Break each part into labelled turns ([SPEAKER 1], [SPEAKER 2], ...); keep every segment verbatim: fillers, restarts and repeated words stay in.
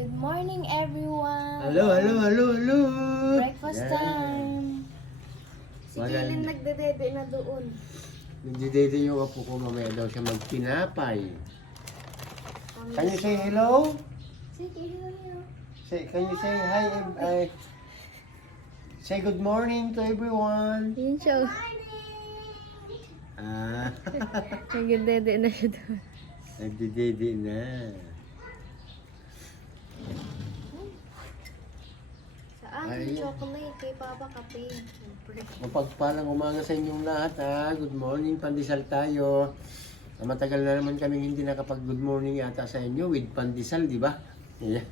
[SPEAKER 1] Good morning, everyone.
[SPEAKER 2] Hello, hello, hello, hello.
[SPEAKER 1] Breakfast
[SPEAKER 2] Yan.
[SPEAKER 1] time. Si
[SPEAKER 2] Maganda.
[SPEAKER 1] Kaylin nagdedede na doon.
[SPEAKER 2] Nagdidede yung apo ko, mamaya daw siya magtinapay. Can you say hello?
[SPEAKER 1] Sige, hello, hello.
[SPEAKER 2] Say, can you say hi? Uh, say good morning to everyone.
[SPEAKER 1] Yun siya.
[SPEAKER 2] Ah,
[SPEAKER 1] Nagdedede na siya doon.
[SPEAKER 2] nagdidede na.
[SPEAKER 1] Saan?
[SPEAKER 2] Ay.
[SPEAKER 1] Chocolate. Kay Papa kape. Siyempre.
[SPEAKER 2] Mapagpalang umaga sa inyong lahat ha. Good morning, pandesal tayo. Ah, Matagal na naman kaming hindi nakapag good morning yata sa inyo with pandesal, di ba? Yeah.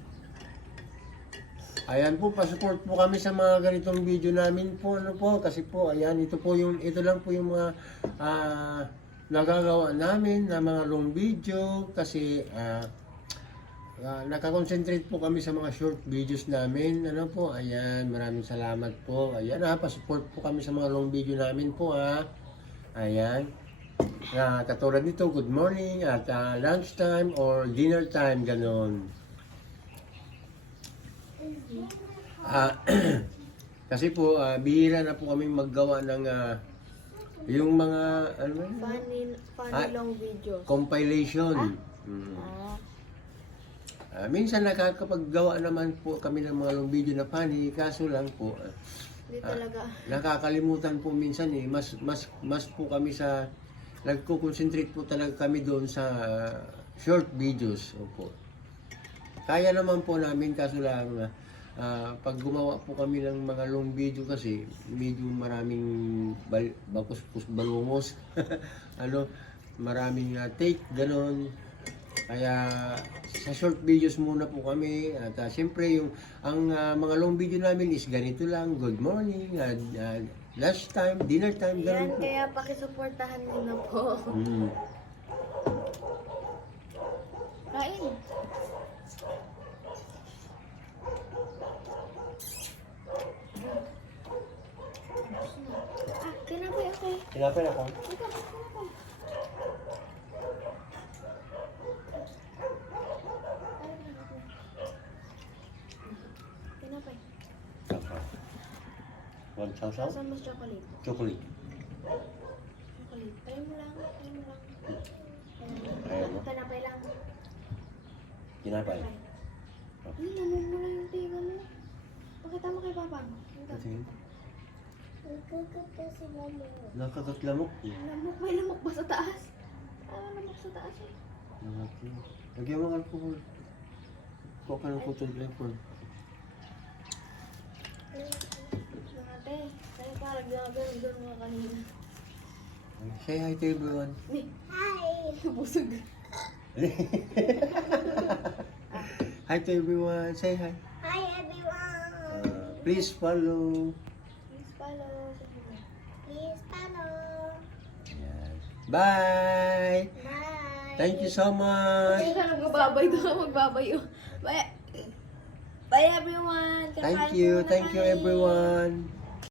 [SPEAKER 2] Ayan po, pasupport po kami sa mga ganitong video namin po, ano po, kasi po, ayan, ito po yung, ito lang po yung mga ah, nagagawa namin na mga long video, kasi ah, ah, nakakonsentrate po kami sa mga short videos namin, ano po, ayan, maraming salamat po, ayan ha, pasupport po kami sa mga long video namin po ha, ayan, na katulad nito, good morning, at ah, lunchtime or dinner time, ganon. Ah, kasi po, ah, bihira na po kaming maggawa ng ah, yung mga ano ba yun?
[SPEAKER 1] Funny, funny
[SPEAKER 2] Ah,
[SPEAKER 1] long videos.
[SPEAKER 2] Compilation. Mm.
[SPEAKER 1] Ah,
[SPEAKER 2] Ah, minsan nakakapaggawa naman po kami ng mga long video na funny, kaso lang po ah,
[SPEAKER 1] hindi talaga.
[SPEAKER 2] nakakalimutan po minsan eh, mas mas mas po kami sa nagko-concentrate po talaga kami doon sa ah, short videos. Opo. Kaya naman po namin, kaso lang ah, ah, pag gumawa po kami ng mga long video kasi medyo maraming bal bakus-kus balungos ano, maraming ah, take ganon. Kaya sa short videos muna po kami at uh, siyempre yung ang ah, mga long video namin is ganito lang, good morning, uh, uh, lunch time, dinner time,
[SPEAKER 1] Ayan,
[SPEAKER 2] ganon po.
[SPEAKER 1] kaya pakisuportahan nyo na po.
[SPEAKER 2] Mm.
[SPEAKER 1] Kain. Ah, tinapay ako eh.
[SPEAKER 2] Tinapay ako.
[SPEAKER 1] Ika, tinapay. Tinapay.
[SPEAKER 2] One sausaw?
[SPEAKER 1] Saan mas chocolate?
[SPEAKER 2] Chocolate.
[SPEAKER 1] Chocolate. Try mo lang. Try mo lang.
[SPEAKER 2] Ayaw mo?
[SPEAKER 1] Tinapay lang.
[SPEAKER 2] Tinapay.
[SPEAKER 1] Ay, naman mo na yung tiga mo. Pakita mo kay Papa. Ito.
[SPEAKER 2] Tingin.
[SPEAKER 1] Nagkakata si Mama.
[SPEAKER 2] Nakakatlamok.
[SPEAKER 1] Lamok, may lamok ba sa taas? Ah, lamok sa taas eh.
[SPEAKER 2] Nakakatlamok. Lagyan mo ng alcohol. Kuha ka ng cotton flavor.
[SPEAKER 1] Ate, tayo parang gagawin doon mga kanina.
[SPEAKER 2] Say hi to everyone.
[SPEAKER 1] Hi! Busog.
[SPEAKER 2] Hi to everyone. Say hi.
[SPEAKER 1] Hi everyone!
[SPEAKER 2] Uh, please follow.
[SPEAKER 1] Please follow. Please follow.
[SPEAKER 2] Ayan. Bye.
[SPEAKER 1] Bye!
[SPEAKER 2] Thank you so much.
[SPEAKER 1] Hindi ka nagbabay doon, magbabay yun. Bye! Bye everyone!
[SPEAKER 2] Thank
[SPEAKER 1] Kakain
[SPEAKER 2] you.
[SPEAKER 1] muna
[SPEAKER 2] Thank you
[SPEAKER 1] kami.
[SPEAKER 2] everyone.